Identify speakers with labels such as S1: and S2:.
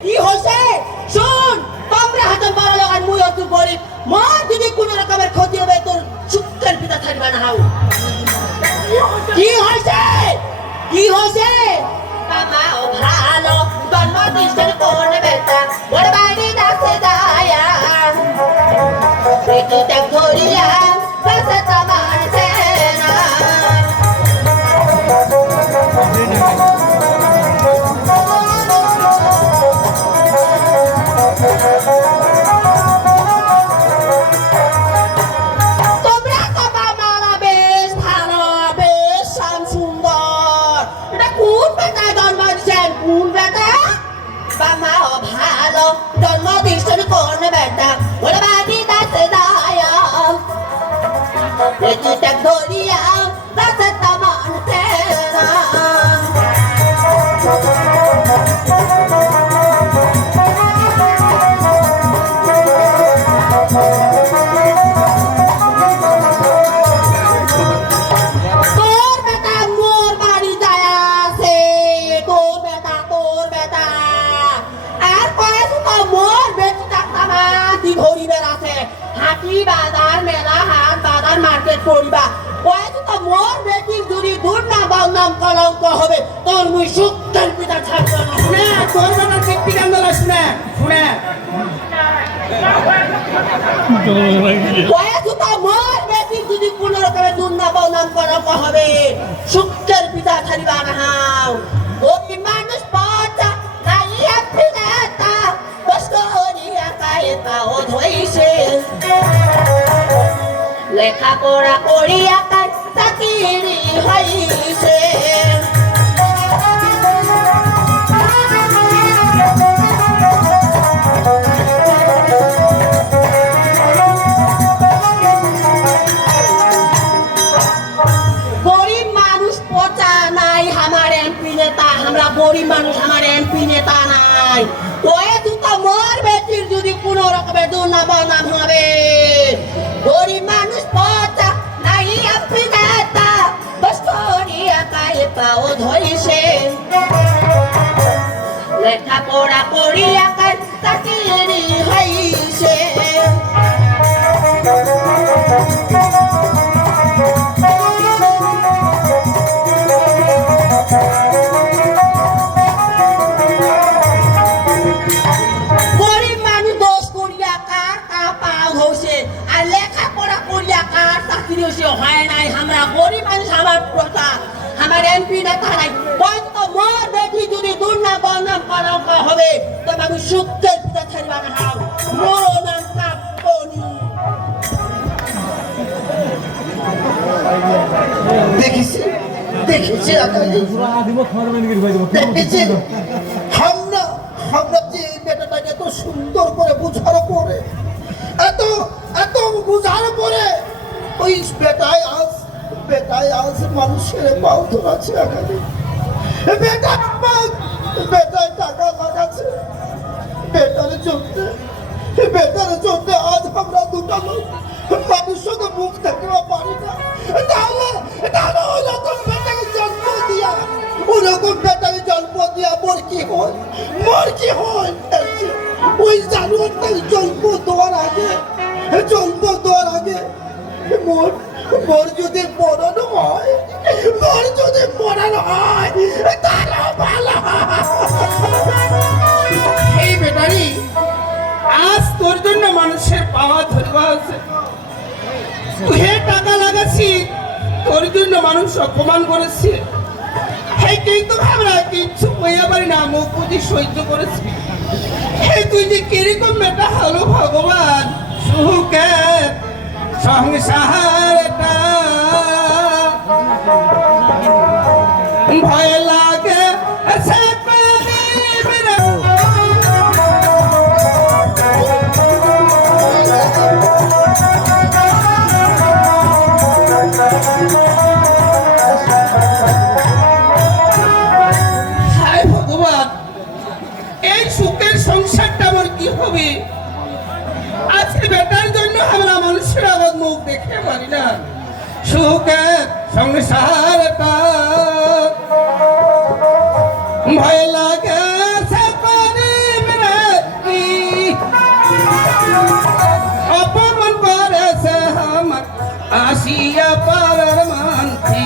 S1: কি হয়েছে? শুন তোমরা হাতে বড় লোক আর মুই অত গরিব মর যদি কোনো রকমের ক্ষতি হবে, তোর সুখের পিতা থাকবে না, হাউ। কি হয়েছে? কি হয়েছে? বাবা ও কোন বেটা ঘড়ি বেড়াছে হাতি বাজার মেলা, হাট বাজার মার্কেট করিবা তো মোর যদি দূর না বদনাম কলঙ্ক হবে, তোর মুই পিতা না।
S2: শুনে, তোর কীর্তি শুনে শুনে।
S1: তো মোর যদি কোন রকমের দূর না বদনাম কলঙ্ক হবে, সুখের পিতা ছাড়িবা না। হাও হরিয়া কায়তা ও ধইছে। লেখাপড়া করিয়া কাজ চাকরি হইছে। আমার গরিব মানুষ, আমার নেতা নাই। লেখাপড়া করিয়া কার চাকরি হইছে? হয় নাই। আমরা গরিব মানুষ, আমার প্রথা। আমার এমপি নেতা নাই হয়তো মোর বেটি যদি দুর্না বনাম হবে তো আমি সুখের পিতা ছাড়িবা না। হাও মোর
S3: দেখেছি দেখেছি দেখেছি। আমরা আমরা যে বেটাটাকে এত সুন্দর করে বুঝার পরে, এত এত বুঝার পরে, ওই বেটায় আজ বেটায় আজ মানুষের পাও ধরাচ্ছে আকালি বেটা বেটায় টাকা লাগাচ্ছে বেটার জন্য বেটার জন্য আজ আমরা দুটো লোক মানুষ সাথে মুখ দেখতে পারি না। তাহলে তাহলে ওরকম বেটাকে জন্ম দিয়া ওরকম বেটাকে জন্ম দিয়া মোর কি হয়? মোর কি হয়? ওই জানোয়ারটাকে জন্ম দেওয়ার আগে, জন্ম দেওয়ার আগে মোর মোর যদি মরণ হয়, মোর যদি মরণ হয় তাহলে ভালো
S2: মানুষের পাওয়া ধরবা আছে। তুই টাকা লাগাচ্ছি, তোর জন্য মানুষ অপমান করেছে। এই কিন্তু আমরা কিচ্ছু কইয়া পারি না, মুখ বুঝি সহ্য করেছি। এই তুই যে কীরকম বেটা হলো ভগবান সুখের সংসারটা। ভয় সুখের সংসারটা আমার কি হবে? আজকে বেটার জন্য আমরা মানুষের আবার মুখ দেখে পারি না। সুখের সংসারটা ভয় অপমান করে আমার আসিয়া পারার মানছি